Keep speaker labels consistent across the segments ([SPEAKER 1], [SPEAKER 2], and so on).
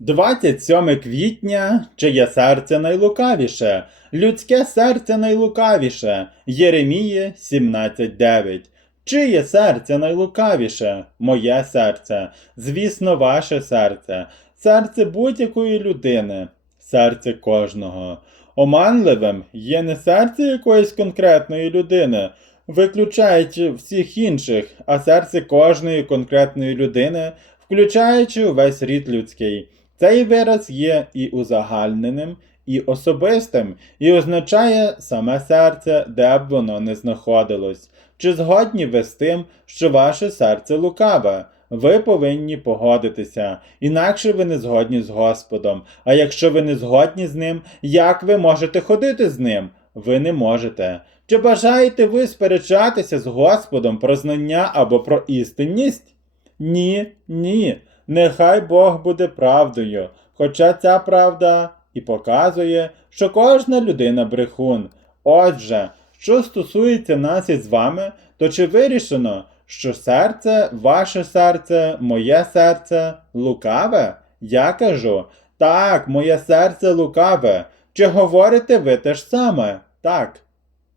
[SPEAKER 1] 27 квітня, чиє серце найлукавіше, людське серце найлукавіше, Єремії 17.9. Чиє серце найлукавіше? Моє серце, звісно, ваше серце, серце будь-якої людини, серце кожного. Оманливим є не серце якоїсь конкретної людини, виключаючи всіх інших, а серце кожної конкретної людини, включаючи увесь рід людський. Цей вираз є і узагальненим, і особистим, і означає саме серце, де б воно не знаходилось. Чи згодні ви з тим, що ваше серце лукаве? Ви повинні погодитися, інакше ви не згодні з Господом. А якщо ви не згодні з ним, як ви можете ходити з ним? Ви не можете. Чи бажаєте ви сперечатися з Господом про знання або про істинність? Ні, ні. Нехай Бог буде правдою, хоча ця правда і показує, що кожна людина брехун. Отже, що стосується нас із вами, то чи вирішено, що серце, ваше серце, моє серце лукаве? Я кажу, так, моє серце лукаве. Чи говорите ви те ж саме? Так.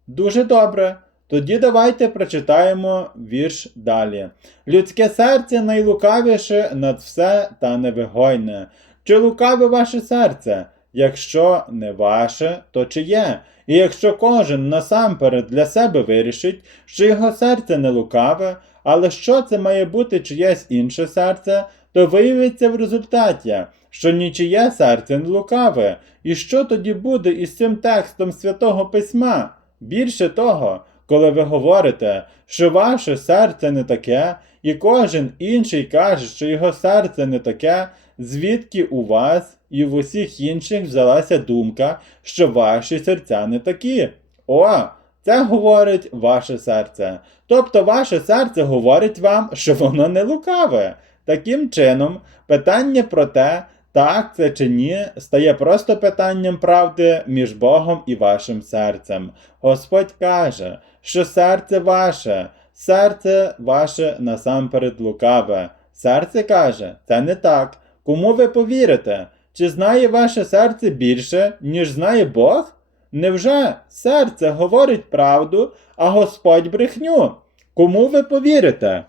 [SPEAKER 1] Дуже добре. Тоді давайте прочитаємо вірш далі. Людське серце найлукавіше над все та невигойне. Чи лукаве ваше серце? Якщо не ваше, то чиє? І якщо кожен насамперед для себе вирішить, що його серце не лукаве, але що це має бути чиєсь інше серце, то виявиться в результаті, що нічиє серце не лукаве. І що тоді буде із цим текстом Святого Письма? Більше того, коли ви говорите, що ваше серце не таке, і кожен інший каже, що його серце не таке, звідки у вас і в усіх інших взялася думка, що ваші серця не такі? О, це говорить ваше серце. Тобто ваше серце говорить вам, що воно не лукаве. Таким чином, питання про те, так це чи ні, стає просто питанням правди між Богом і вашим серцем. Господь каже, що серце ваше, серце ваше насамперед лукаве. Серце каже, це не так. Кому ви повірите? Чи знає ваше серце більше, ніж знає Бог? Невже серце говорить правду, а Господь брехню? Кому ви повірите?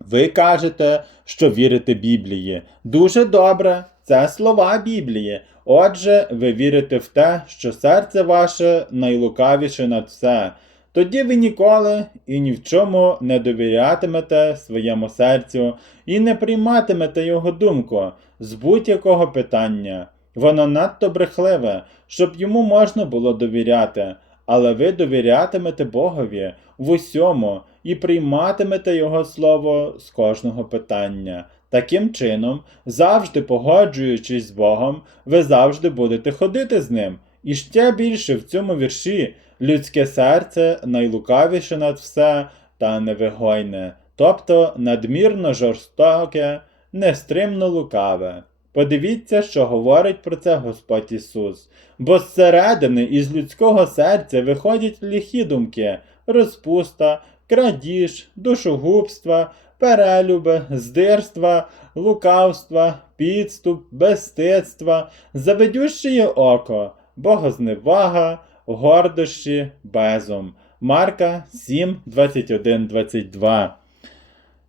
[SPEAKER 1] Ви кажете, що вірите Біблії. Дуже добре, це слова Біблії. Отже, ви вірите в те, що серце ваше найлукавіше над все. Тоді ви ніколи і ні в чому не довірятимете своєму серцю і не прийматимете його думку з будь-якого питання. Воно надто брехливе, щоб йому можна було довіряти, але ви довірятимете Богові в усьому і прийматимете Його слово з кожного питання. Таким чином, завжди погоджуючись з Богом, ви завжди будете ходити з ним. І ще більше в цьому вірші людське серце найлукавіше над все та невигойне, тобто надмірно жорстоке, нестримно лукаве. Подивіться, що говорить про це Господь Ісус. Бо зсередини із людського серця виходять ліхі думки, розпуста, крадіж, душогубства, перелюби, здирства, лукавства, підступ, безстидства, заведющіє око, богозневага, гордощі, безум. Марка 7, 21, 22.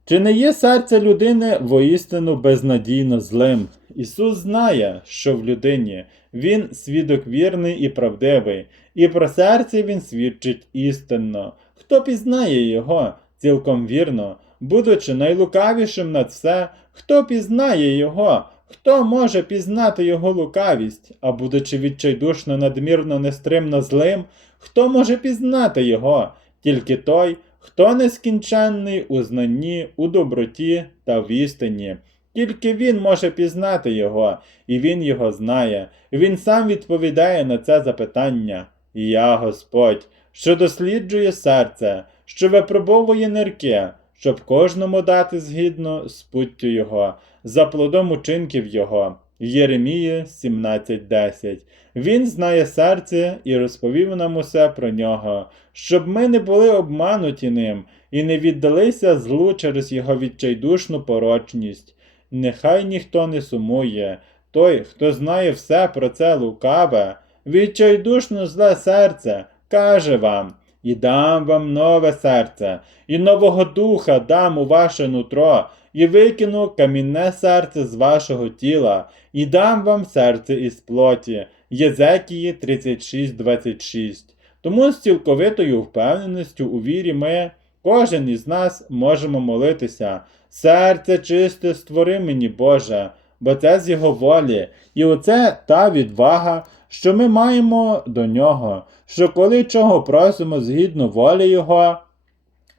[SPEAKER 1] Чи не є серце людини воістину безнадійно злим? Ісус знає, що в людині Він свідок вірний і правдивий, і про серце Він свідчить істинно. Хто пізнає Його цілком вірно, будучи найлукавішим над все, хто пізнає Його? Хто може пізнати Його лукавість, а будучи відчайдушно надмірно нестримно злим, хто може пізнати Його? Тільки той, хто нескінченний у знанні, у доброті та в істині. Тільки він може пізнати його, і він його знає. Він сам відповідає на це запитання. Я, Господь, що досліджує серце, що випробовує нирки, щоб кожному дати згідно з путтю його, за плодом учинків його. Єремії 17.10 Він знає серце і розповів нам усе про нього, щоб ми не були обмануті ним і не віддалися злу через його відчайдушну порочність. Нехай ніхто не сумує. Той, хто знає все про це лукаве, відчайдушно зле серце, каже вам, і дам вам нове серце, і нового духа дам у ваше нутро, і викину камінне серце з вашого тіла, і дам вам серце із плоті. Єзекії 36.26. Тому з цілковитою впевненістю у вірі ми, кожен із нас, можемо молитися. Серце чисте створи мені, Боже, бо це з його волі. І оце та відвага, що ми маємо до нього, що коли чого просимо згідно волі Його,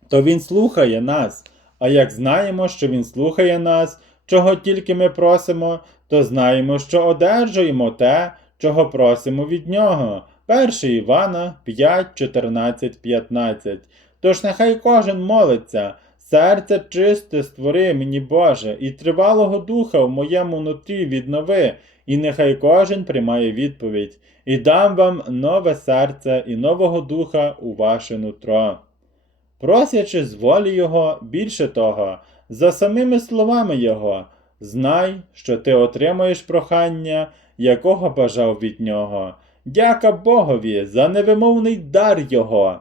[SPEAKER 1] то Він слухає нас. А як знаємо, що Він слухає нас, чого тільки ми просимо, то знаємо, що одержуємо те, чого просимо від нього. 1 Івана 5, 14, 15. Тож нехай кожен молиться, серце чисте створи мені Боже, і тривалого духа в моєму нутрі віднови, і нехай кожен приймає відповідь, і дам вам нове серце і нового духа у ваше нутро. Просячи з волі Його, більше того, за самими словами Його, знай, що ти отримаєш прохання, якого бажав від нього. Дяка Богові за невимовний дар Його.